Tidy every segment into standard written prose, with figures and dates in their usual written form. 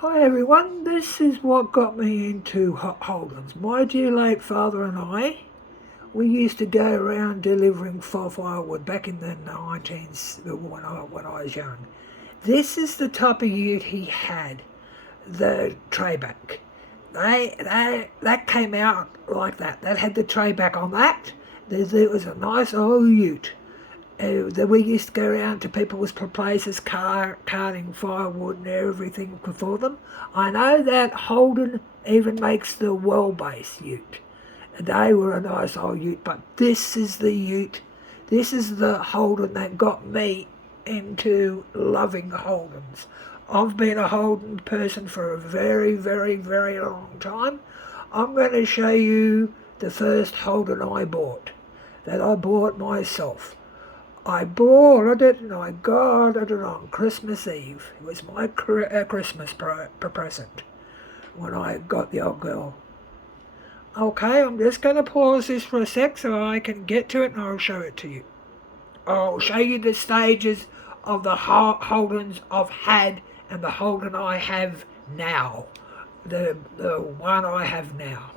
Hi everyone, this is what got me into Holden's. My dear late father and I, we used to go around delivering firewood back in the 19s when I was young. This is the type of ute he had, the tray back. That came out like that. That had the tray back on that. There was a nice old ute. That we used to go around to people's places carting firewood and everything for them. I know that Holden even makes the well-based ute. They were a nice old ute, but this is the ute. This is the Holden that got me into loving Holdens. I've been a Holden person for a very, very, very long time. I'm going to show you the first Holden I bought, that I bought myself. I bought it and I got it on Christmas Eve. It was my Christmas present when I got the old girl. Okay, I'm just going to pause this for a sec so I can get to it and I'll show it to you. I'll show you the stages of the Holdens I've had and the Holden I have now. The one I have now.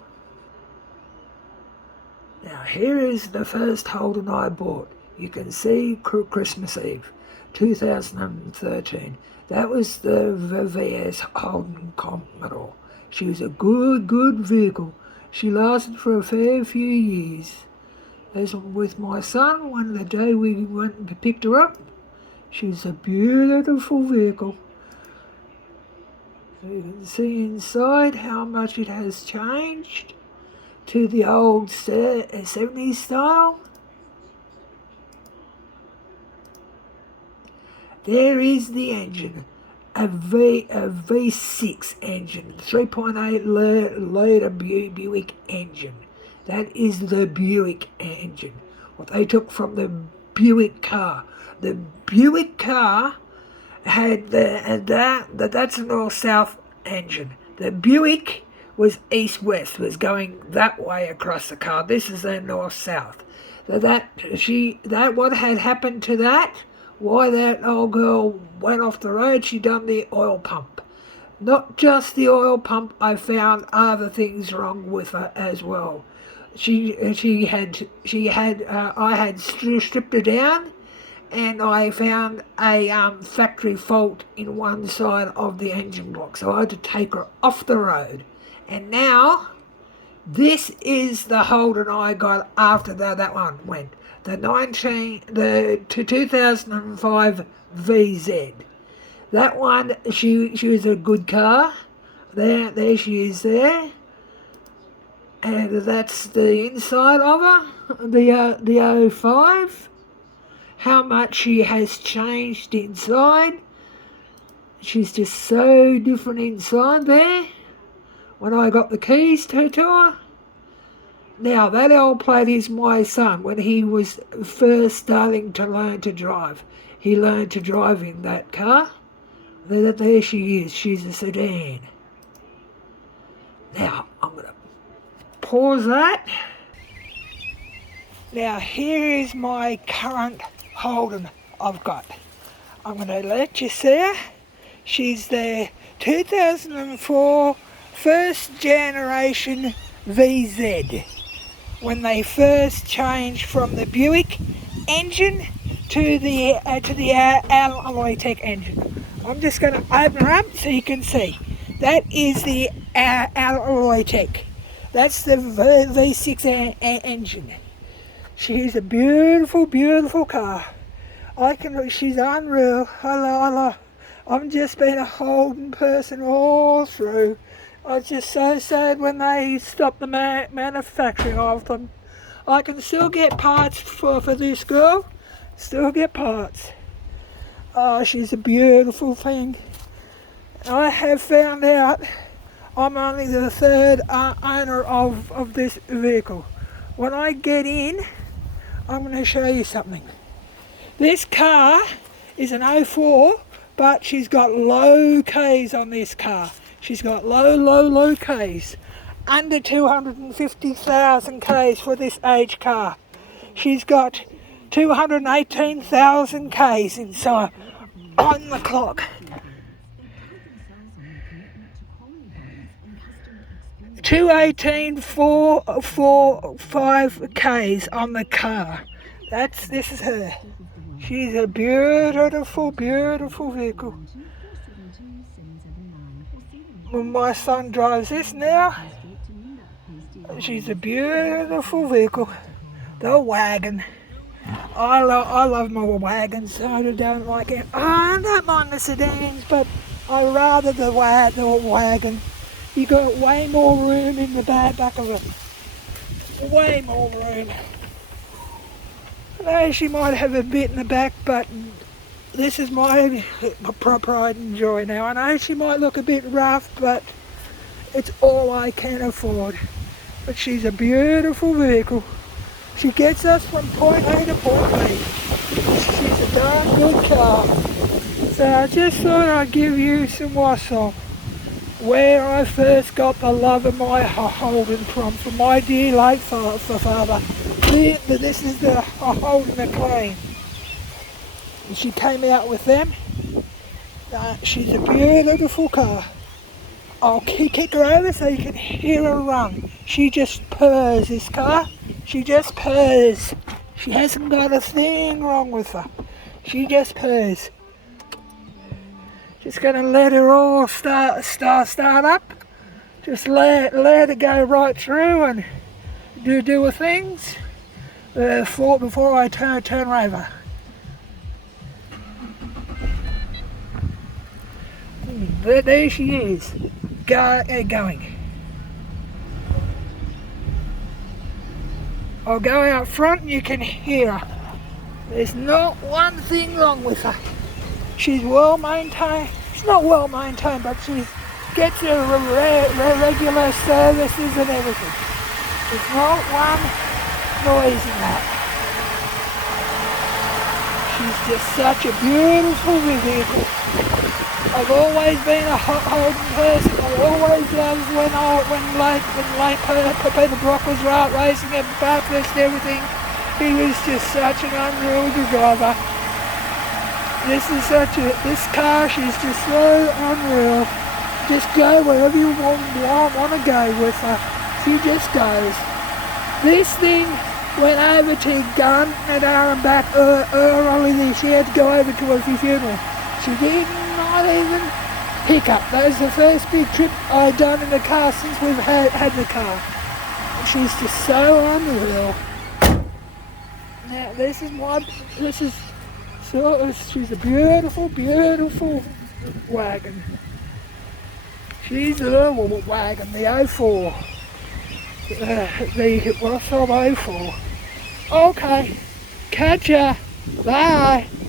Now here is the first Holden I bought. You can see Christmas Eve, 2013. That was the VVS Holden Commodore. She was a good vehicle. She lasted for a fair few years. As with my son, one of the day we went and picked her up, she was a beautiful vehicle. So you can see inside how much it has changed to the old 70s style. There is the engine, a V6 engine, 3.8 litre Buick engine. That is the Buick engine, what they took from the Buick car. The Buick car had that's a north-south engine. The Buick was east-west, was going that way across the car. This is the north-south. That what had happened to that? Why that old girl went off the road, she done the oil pump. Not just the oil pump, I found other things wrong with her as well. I had stripped her down, and I found a factory fault in one side of the engine block, so I had to take her off the road. And now, this is the Holden I got after that one went. The 2005 VZ. That one, she was a good car. There she is there. And that's the inside of her, the 05. How much she has changed inside. She's just so different inside there. When I got the keys to her. Now, that old plate is my son when he was first starting to learn to drive. He learned to drive in that car. There she is. She's a sedan. Now, I'm going to pause that. Now, here is my current Holden I've got. I'm going to let you see her. She's the 2004 first generation VZ. When they first changed from the Buick engine to the Alloy-Tech engine. I'm just going to open her up so you can see. That is the Alloy-Tech. That's the V6 engine. She's a beautiful, beautiful car. She's unreal. I've just been a Holden person all through. I was just so sad when they stopped the manufacturing of them. I can still get parts for this girl. Still get parts. Oh, she's a beautiful thing. I have found out I'm only the third owner of this vehicle. When I get in, I'm going to show you something. This car is an 04, but she's got low Ks on this car. She's got low Ks. Under 250,000 Ks for this age car. She's got 218,000 Ks inside on the clock. 218 445 Ks on the car. This is her. She's a beautiful, beautiful vehicle. When my son drives this now, she's a beautiful vehicle. The wagon. I love my wagons. I don't like it. I don't mind the sedans, but I rather the wagon. You got way more room in the back of it. Way more room. I know she might have a bit in the back, but this is my pride and joy now. I know she might look a bit rough, but it's all I can afford. But she's a beautiful vehicle. She gets us from point A to point B. She's a darn good car. So I just thought I'd give you some wassail. Where I first got the love of my Holden from my dear late father. This is the Holden McLean. And she came out with them. She's a beautiful car. I'll kick her over so you can hear her run. She just purrs, this car. She just purrs. She hasn't got a thing wrong with her. She just purrs. Just gonna let her all start up. Just let it go right through and do her things before I turn her over. There she is, going. I'll go out front and you can hear her. There's not one thing wrong with her. She's well maintained. She's not well maintained, but she gets her regular services and everything. There's not one noise in that. She's just such a beautiful vehicle. I've always been a Holden person. I always loved when Peter Brock was racing at Bathurst and everything. He was just such an unreal driver. This car, she's just so unreal. Just go wherever you want to go with her. She just goes. This thing went over to Gun and Aaron back early. She had to go over to her funeral. She did not even pick up. That was the first big trip I'd done in the car since we've had the car. She's just so unreal. Now she's a beautiful, beautiful wagon. She's a little wagon, the 04. What's from 04? Okay, catch ya. Bye.